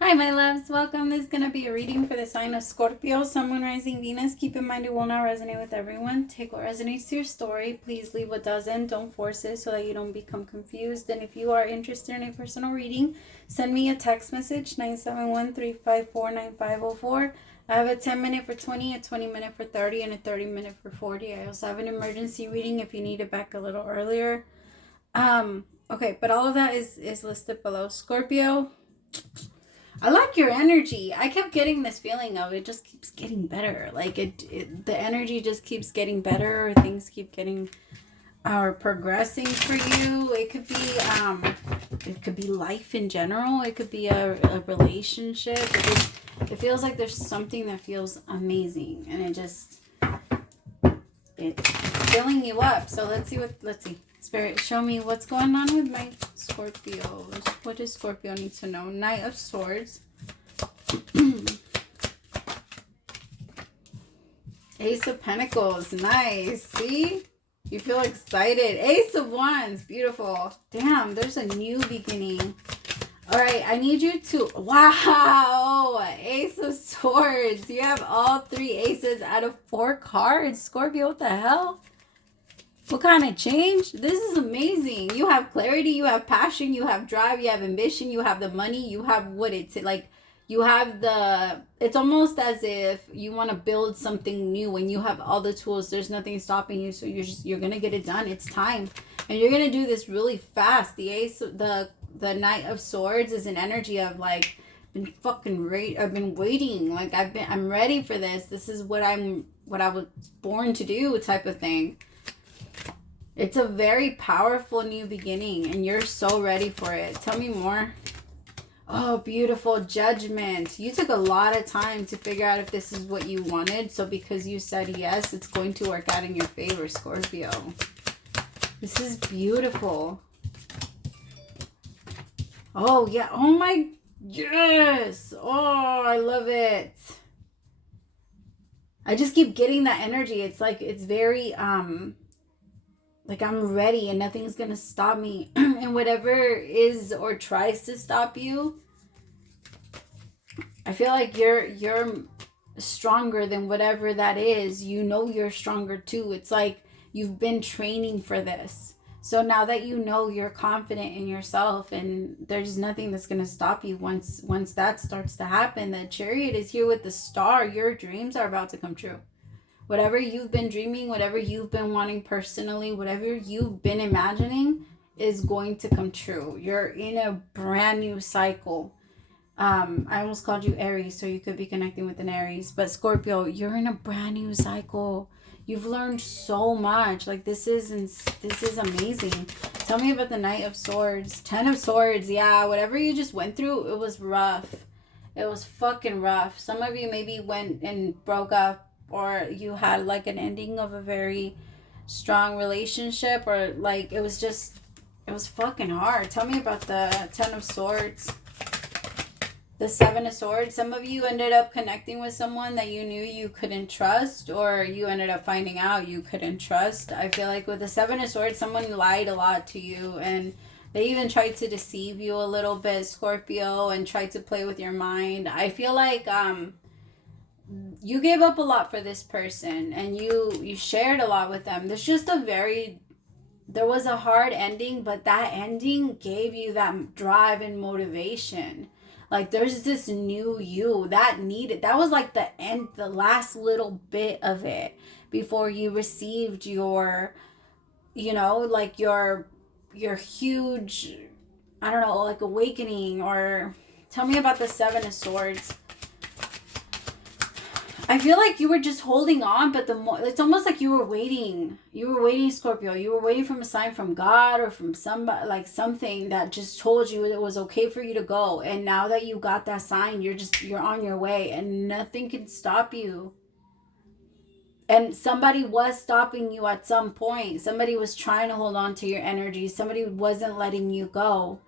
Hi, my loves. Welcome. This is going to be a reading for the sign of Scorpio, Sun, Moon, Rising, Venus. Keep in mind it will not resonate with everyone. Take what resonates to your story. Please leave what doesn't. Don't force it so that you don't become confused. And if you are interested in a personal reading, send me a text message, 971-354-9504. I have a 10-minute for 20, a 20-minute for 30, and a 30-minute for 40. I also have an emergency reading if you need it back a little earlier. Okay, but all of that is listed below. Scorpio, I like your energy. I kept getting this feeling of it just keeps getting better. Like the energy just keeps getting better. Or things keep getting or progressing for you. It could be life in general. It could be a relationship. It feels like there's something that feels amazing, and it's filling you up. So let's see. Spirit, show me what's going on with my Scorpios. What does Scorpio need to know? Knight of Swords. Ace of Pentacles. Nice. See? You feel excited. Ace of Wands. Beautiful. Damn, there's a new beginning. All right, I need you to... Wow! Ace of Swords. You have all 3 aces out of 4 cards. Scorpio, what the hell? What kind of change? This is amazing. You have clarity, you have passion, you have drive, you have ambition, you have the money, you have what it's like. You have it's almost as if you want to build something new and you have all the tools. There's nothing stopping you. So you're going to get it done. It's time. And you're going to do this really fast. The Knight of Swords is an energy of like, I've been waiting. Like I'm ready for this. This is what I was born to do type of thing. It's a very powerful new beginning, and you're so ready for it. Tell me more. Oh, beautiful. Judgment. You took a lot of time to figure out if this is what you wanted. So because you said yes, it's going to work out in your favor, Scorpio. This is beautiful. Oh, yeah. Oh, my. Yes. Oh, I love it. I just keep getting that energy. It's like, it's very, like I'm ready and nothing's going to stop me. And whatever is or tries to stop you, I feel like you're stronger than whatever that is. You know you're stronger too. It's like you've been training for this. So now that you know, you're confident in yourself and there's nothing that's going to stop you once that starts to happen. The Chariot is here with the star. Your dreams are about to come true. Whatever you've been dreaming, whatever you've been wanting personally, whatever you've been imagining is going to come true. You're in a brand new cycle. I almost called you Aries, so you could be connecting with an Aries. But Scorpio, you're in a brand new cycle. You've learned so much. Like this is amazing. Tell me about the Knight of Swords. 10 of Swords. Yeah, whatever you just went through, it was rough. It was fucking rough. Some of you maybe went and broke up, or you had like an ending of a very strong relationship, or like it was fucking hard. Tell me about the 10 of Swords. The 7 of Swords. Some of you ended up connecting with someone that you knew you couldn't trust, or you ended up finding out you couldn't trust. I feel like with the 7 of Swords, someone lied a lot to you, and they even tried to deceive you a little bit, Scorpio, and tried to play with your mind. I feel like you gave up a lot for this person, and you shared a lot with them. There was a hard ending, but that ending gave you that drive and motivation. Like there's this new you that was like the last little bit of it before you received your, like your huge, I don't know, like awakening. Or tell me about the 7 of Swords. I feel like you were just holding on, but it's almost like you were waiting. You were waiting, Scorpio. You were waiting from a sign from God or from somebody, like something that just told you it was okay for you to go. And now that you got that sign, you're on your way and nothing can stop you. And somebody was stopping you at some point. Somebody was trying to hold on to your energy. Somebody wasn't letting you go.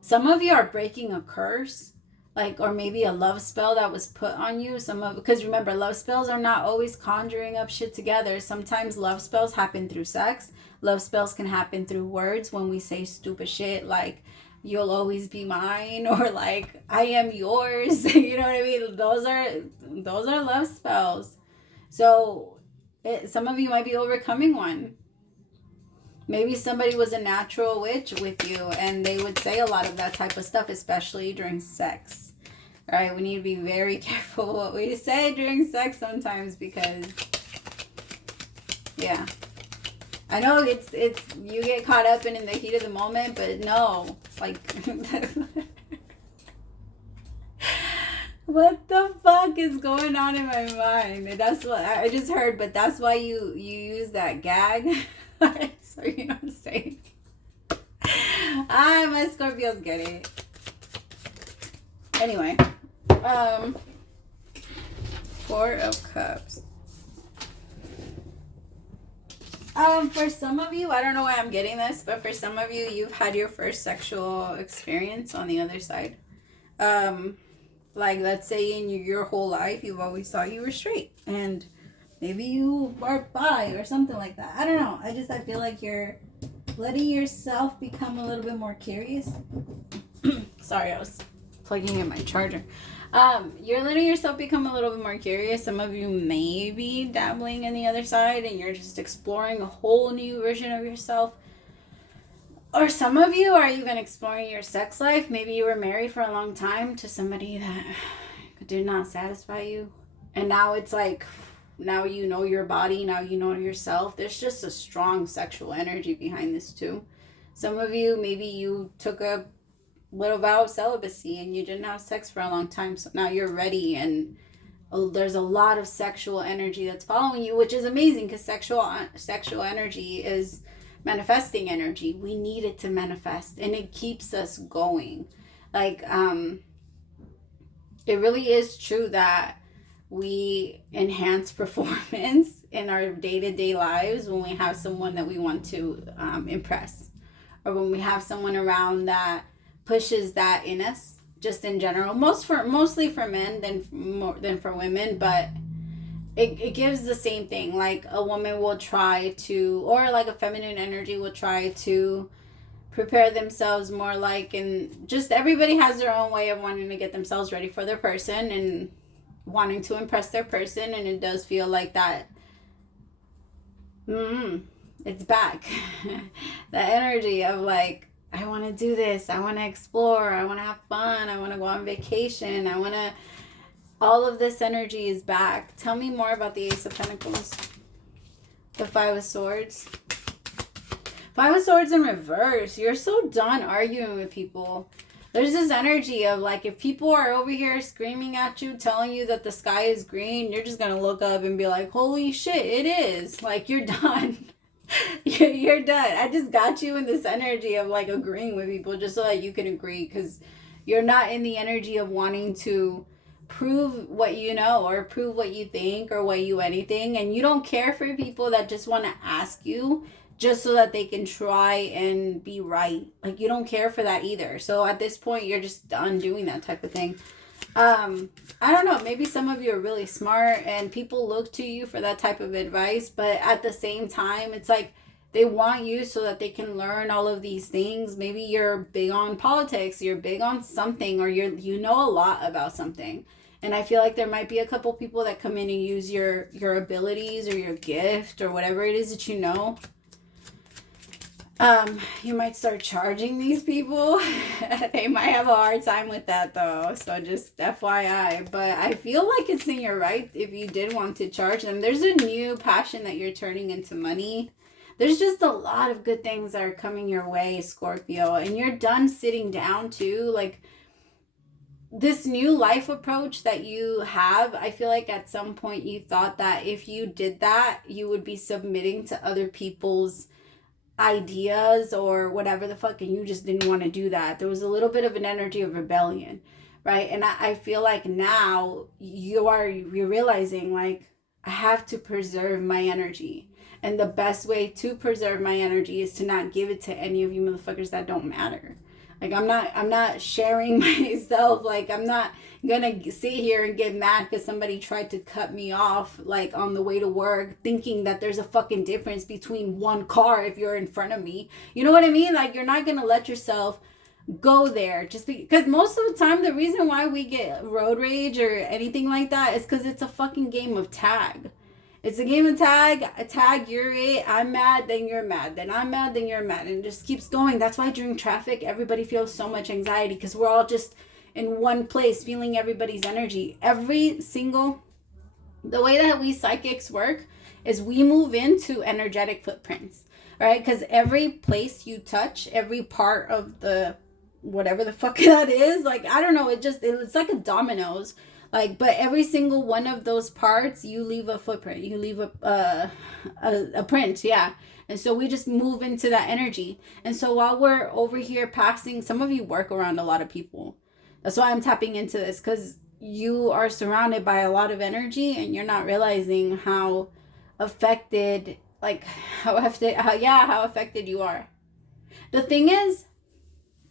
Some of you are breaking a curse. Like, or maybe a love spell that was put on you. Because remember, love spells are not always conjuring up shit together. Sometimes love spells happen through sex. Love spells can happen through words when we say stupid shit like, you'll always be mine, or like I am yours. You know what I mean? Those are love spells. So some of you might be overcoming one. Maybe somebody was a natural witch with you and they would say a lot of that type of stuff, especially during sex. All right, we need to be very careful what we say during sex sometimes, because yeah, I know it's you get caught up in the heat of the moment, but no, like what the fuck is going on in my mind? That's what I just heard, but that's why you use that gag. So you know what I'm saying. My Scorpios get it. Anyway, Four of Cups. For some of you, I don't know why I'm getting this, but for some of you, you've had your first sexual experience on the other side. Like, let's say in your whole life, you've always thought you were straight, and maybe you are bi or something like that. I don't know. I feel like you're letting yourself become a little bit more curious. Sorry, I was plugging in my charger. You're letting yourself become a little bit more curious. Some of you may be dabbling in the other side and you're just exploring a whole new version of yourself. Or some of you are even exploring your sex life. Maybe you were married for a long time to somebody that did not satisfy you. And now it's like, now you know your body, now you know yourself. There's just a strong sexual energy behind this too. Some of you, maybe you took a little vow of celibacy and you didn't have sex for a long time, so now you're ready, and there's a lot of sexual energy that's following you, which is amazing, because sexual energy is manifesting energy. We need it to manifest, and it keeps us going. Like it really is true that we enhance performance in our day-to-day lives when we have someone that we want to impress, or when we have someone around that pushes that in us, just in general, mostly for men than for women, but it gives the same thing. Like a woman will try to, or like a feminine energy will try to prepare themselves more, like, and just everybody has their own way of wanting to get themselves ready for their person and wanting to impress their person, and it does feel like that it's back. The energy of like, I want to do this, I want to explore, I want to have fun, I want to go on vacation, all of this energy is back. Tell me more about the Ace of Pentacles. The Five of Swords. Five of Swords in reverse. You're so done arguing with people. There's this energy of like, if people are over here screaming at you, telling you that the sky is green, you're just going to look up and be like, holy shit, it is. Like, you're done. You're done. I just got you in this energy of like agreeing with people just so that you can agree, because you're not in the energy of wanting to prove what you know or prove what you think or what you anything, and you don't care for people that just want to ask you just so that they can try and be right. Like, you don't care for that either. So at this point, you're just done doing that type of thing. I don't know, maybe some of you are really smart and people look to you for that type of advice, but at the same time, it's like they want you so that they can learn all of these things. Maybe you're big on politics, you're big on something, or you know a lot about something. And I feel like there might be a couple people that come in and use your abilities or your gift or whatever it is that you know. You might start charging these people. They might have a hard time with that though, so just FYI. But I feel like it's in your right if you did want to charge them. There's a new passion that you're turning into money. There's just a lot of good things that are coming your way, Scorpio, and you're done sitting down too. Like, this new life approach that you have, I feel like at some point you thought that if you did that, you would be submitting to other people's ideas or whatever the fuck, and you just didn't want to do that. There was a little bit of an energy of rebellion, right? And I feel like now you're realizing, like, I have to preserve my energy, and the best way to preserve my energy is to not give it to any of you motherfuckers that don't matter. Like, I'm not sharing myself. Like, I'm not gonna sit here and get mad because somebody tried to cut me off, like, on the way to work, thinking that there's a fucking difference between one car if you're in front of me. You know what I mean? Like, you're not gonna let yourself go there. Just because most of the time, the reason why we get road rage or anything like that is because it's a fucking game of tag. It's a game of tag. A tag, you're it. I'm mad, then you're mad. Then I'm mad, then you're mad. And it just keeps going. That's why during traffic, everybody feels so much anxiety, because we're all just in one place feeling everybody's energy. The way that we psychics work is we move into energetic footprints, right? Because every place you touch, every part of the whatever the fuck that is, like, I don't know, it's like a dominoes. Like, but every single one of those parts, you leave a footprint. You leave a print, yeah. And so we just move into that energy. And so while we're over here passing, some of you work around a lot of people. That's why I'm tapping into this, because you are surrounded by a lot of energy and you're not realizing how affected, how affected you are. The thing is,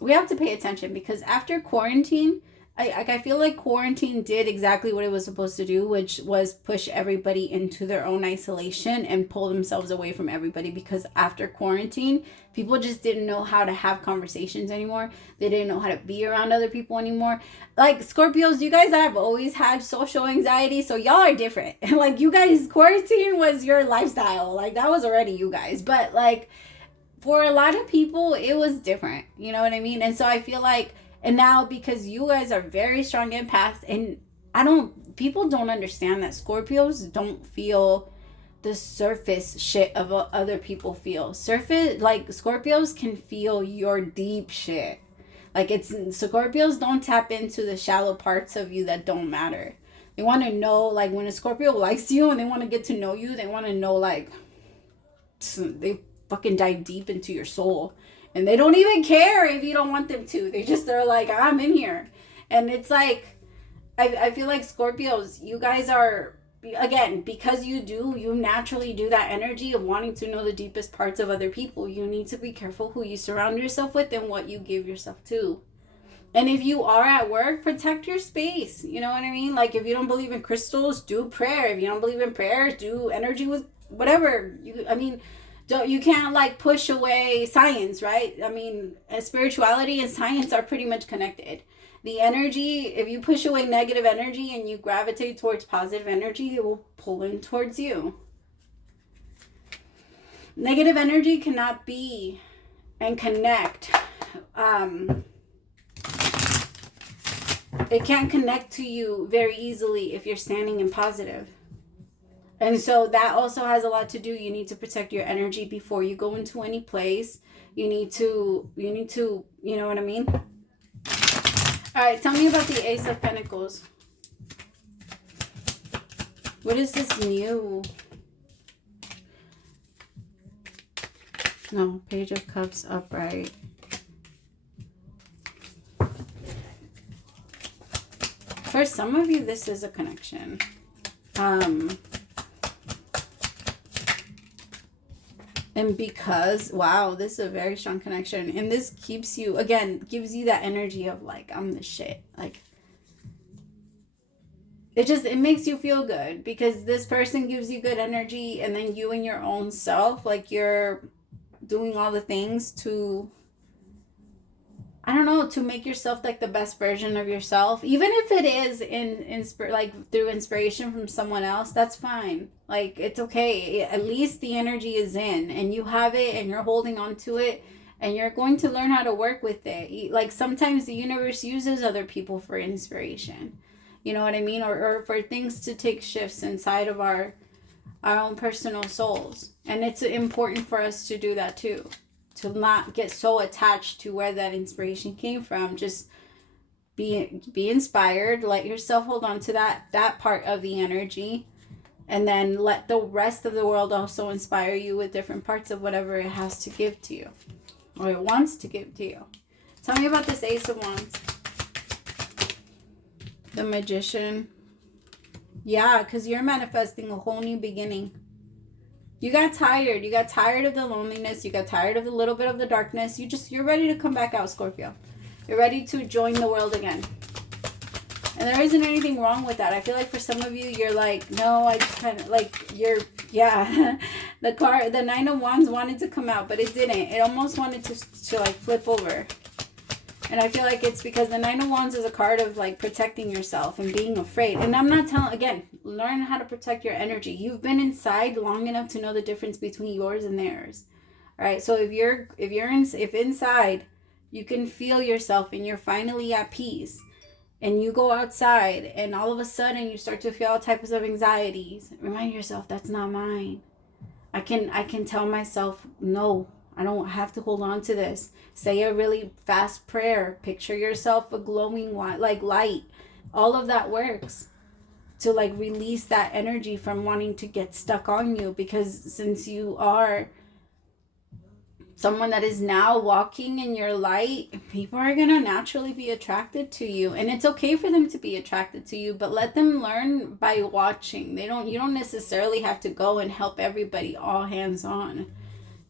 we have to pay attention, because after quarantine, I feel like quarantine did exactly what it was supposed to do, which was push everybody into their own isolation and pull themselves away from everybody. Because after quarantine, people just didn't know how to have conversations anymore. They didn't know how to be around other people anymore. Like, Scorpios, you guys have always had social anxiety, so y'all are different. Like, you guys, quarantine was your lifestyle. Like, that was already you guys. But, like, for a lot of people, it was different. You know what I mean? And so I feel like, and now, because you guys are very strong empaths, and people don't understand that Scorpios don't feel the surface shit of other people feel. Scorpios can feel your deep shit. Scorpios don't tap into the shallow parts of you that don't matter. They want to know, like, when a Scorpio likes you and they want to get to know you, they want to know, like, they fucking dive deep into your soul. And they don't even care if you don't want them to. They're like, I'm in here. And it's like, I feel like Scorpios, you guys are, again, because you naturally do that energy of wanting to know the deepest parts of other people. You need to be careful who you surround yourself with and what you give yourself to. And if you are at work, protect your space. You know what I mean? Like, if you don't believe in crystals, do prayer. If you don't believe in prayer, do energy with whatever. You can't, like, push away science, right? I mean, spirituality and science are pretty much connected. The energy, if you push away negative energy and you gravitate towards positive energy, it will pull in towards you. Negative energy cannot be and connect. It can't connect to you very easily if you're standing in positive. And so that also has a lot to do. You need to protect your energy before you go into any place. You need to, you know what I mean? All right, tell me about the Ace of Pentacles. What is this new? No, Page of Cups upright. For some of you, this is a connection. And because, wow, this is a very strong connection. And this keeps you, again, gives you that energy of, like, I'm the shit. Like, it makes you feel good, because this person gives you good energy, and then you and your own self, like, you're doing all the things to, I don't know, to make yourself, like, the best version of yourself. Even if it is through inspiration from someone else, that's fine. Like, it's okay. At least the energy is in, and you have it, and you're holding on to it, and you're going to learn how to work with it. Like, sometimes the universe uses other people for inspiration. You know what I mean? Or for things to take shifts inside of our own personal souls. And it's important for us to do that too. To not get so attached to where that inspiration came from. Just be inspired. Let yourself hold on to that part of the energy. And then let the rest of the world also inspire you with different parts of whatever it has to give to you. Or it wants to give to you. Tell me about this Ace of Wands. The Magician. Yeah, because you're manifesting a whole new beginning. You got tired. You got tired of the loneliness. You got tired of a little bit of the darkness. You're ready to come back out, Scorpio. You're ready to join the world again. And there isn't anything wrong with that. I feel like for some of you, you're like, no, I just kind of, like, yeah. The Nine of Wands wanted to come out, but it didn't. It almost wanted to like, flip over. And I feel like it's because the Nine of Wands is a card of like protecting yourself and being afraid. And I'm not telling, again, learn how to protect your energy. You've been inside long enough to know the difference between yours and theirs. All right. So if inside you can feel yourself and you're finally at peace, and you go outside and all of a sudden you start to feel all types of anxieties, remind yourself, that's not mine. I can tell myself, no, I don't have to hold on to this. Say a really fast prayer. Picture yourself a glowing like light. All of that works to like release that energy from wanting to get stuck on you, because since you are someone that is now walking in your light, people are going to naturally be attracted to you. And it's okay for them to be attracted to you, but let them learn by watching. You don't necessarily have to go and help everybody all hands on.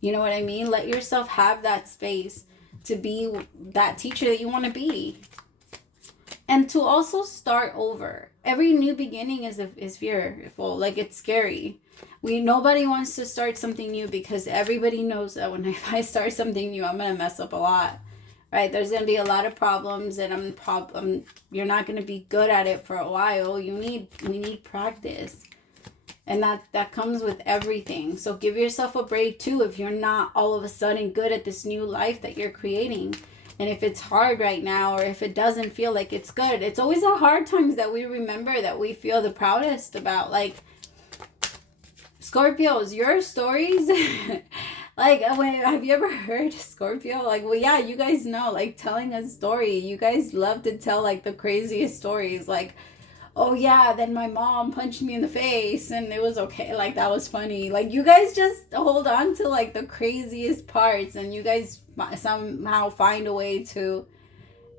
You know what I mean? Let yourself have that space to be that teacher that you want to be. And to also start over. Every new beginning is fearful. Like, it's scary. Nobody wants to start something new, because everybody knows that if I start something new, I'm going to mess up a lot. Right? There's going to be a lot of problems, and you're not going to be good at it for a while. We need practice. And that comes with everything. So give yourself a break too if you're not all of a sudden good at this new life that you're creating. And if it's hard right now, or if it doesn't feel like it's good, it's always the hard times that we remember that we feel the proudest about. Like, Scorpios, your stories, like, have you ever heard Scorpio? Like, well, yeah, you guys know, like, telling a story. You guys love to tell, like, the craziest stories. Like, oh, yeah, then my mom punched me in the face and it was okay. Like, that was funny. Like, you guys just hold on to, like, the craziest parts, and you guys somehow find a way to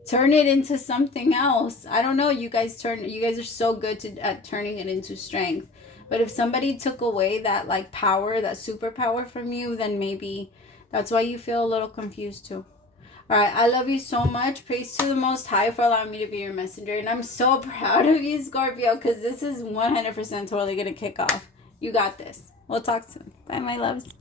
turn it into something else. I don't know. You guys are so good at turning it into strength. But if somebody took away that, like, power, that superpower from you, then maybe that's why you feel a little confused too. All right, I love you so much. Praise to the Most High for allowing me to be your messenger. And I'm so proud of you, Scorpio, because this is 100% totally going to kick off. You got this. We'll talk soon. Bye, my loves.